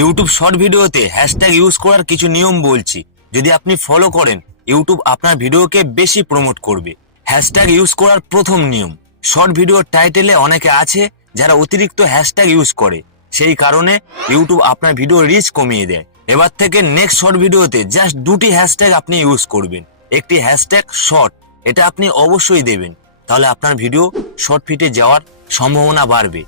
YouTube short ভিডিওতে hashtag use করার কিছু নিয়ম বলছি, যদি আপনি ফলো করেন ইউটিউব আপনার ভিডিওকে বেশি প্রমোট করবে। হ্যাশট্যাগ ইউজ করার প্রথম নিয়ম, শর্ট ভিডিওর টাইটেলে অনেকে আছে যারা অতিরিক্ত হ্যাশট্যাগ ইউজ করে, সেই কারণে ইউটিউব আপনার ভিডিও রিচ কমিয়ে দেয়। এবার থেকে নেক্সট শর্ট ভিডিওতে জাস্ট দুটি হ্যাশট্যাগ আপনি ইউজ করবেন। একটি হ্যাশট্যাগ শর্ট, এটা আপনি অবশ্যই দেবেন, তাহলে আপনার ভিডিও শর্ট ফিটে যাওয়ার সম্ভাবনা বাড়বে।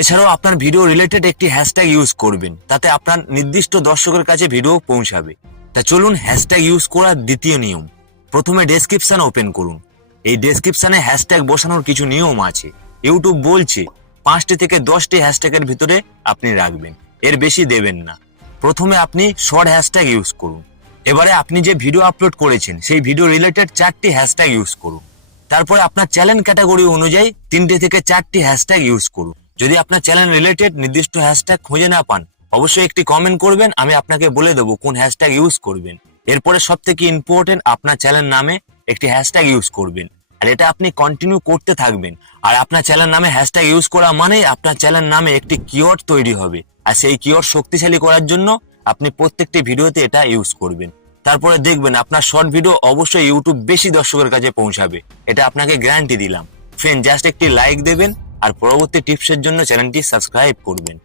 এছাড়াও আপনার ভিডিও রিলেটেড একটি হ্যাশট্যাগ ইউজ করবেন, তাতে আপনার নির্দিষ্ট দর্শকের কাছে ভিডিও পৌঁছাবে। তা চলুন হ্যাশট্যাগ ইউজ করার দ্বিতীয় নিয়ম। প্রথমে ডেসক্রিপশন ওপেন করুন। এই ডেসক্রিপশনে হ্যাশট্যাগ বসানোর কিছু নিয়ম আছে। ইউটিউব বলছে 5টি থেকে 10টি হ্যাশট্যাগের ভিতরে আপনি রাখবেন, এর বেশি দেবেন না। প্রথমে আপনি শর্ট হ্যাশট্যাগ ইউজ করুন। এবারে আপনি যে ভিডিও আপলোড করেছেন সেই ভিডিও রিলেটেড 4টি হ্যাশট্যাগ ইউজ করুন। তারপরে আপনার চ্যানেল ক্যাটাগরি অনুযায়ী 3টে থেকে 4টি হ্যাশট্যাগ ইউজ করুন। যদি আপনার চ্যানেল রিলেটেড নির্দিষ্ট হ্যাশট্যাগ খুঁজে না পান, অবশ্যই একটি কমেন্ট করবেন, আমি আপনাকে বলে দেবো কোন হ্যাশট্যাগ ইউজ করবেন। এরপরে সব থেকে ইম্পর্টেন্ট, আপনার চ্যানেল নামে একটি হ্যাশট্যাগ ইউজ করবেন, আর এটা আপনি কন্টিনিউ করতে থাকবেন। আর আপনার চ্যানেল নামে হ্যাশট্যাগ ইউজ করা মানে আপনার চ্যানেল নামে একটি কিওয়ার্ড তৈরি হবে, আর সেই কিওয়ার্ড শক্তিশালী করার জন্য আপনি প্রত্যেকটি ভিডিওতে এটা ইউজ করবেন। তারপরে দেখবেন আপনার শর্ট ভিডিও অবশ্যই ইউটিউব বেশি দর্শকের কাছে পৌঁছাবে, এটা আপনাকে গ্যারান্টি দিলাম। ফ্রেন্ড, জাস্ট একটি লাইক দেবেন আর পরবর্তী টিপসের জন্য চ্যানেলটি সাবস্ক্রাইব করবেন।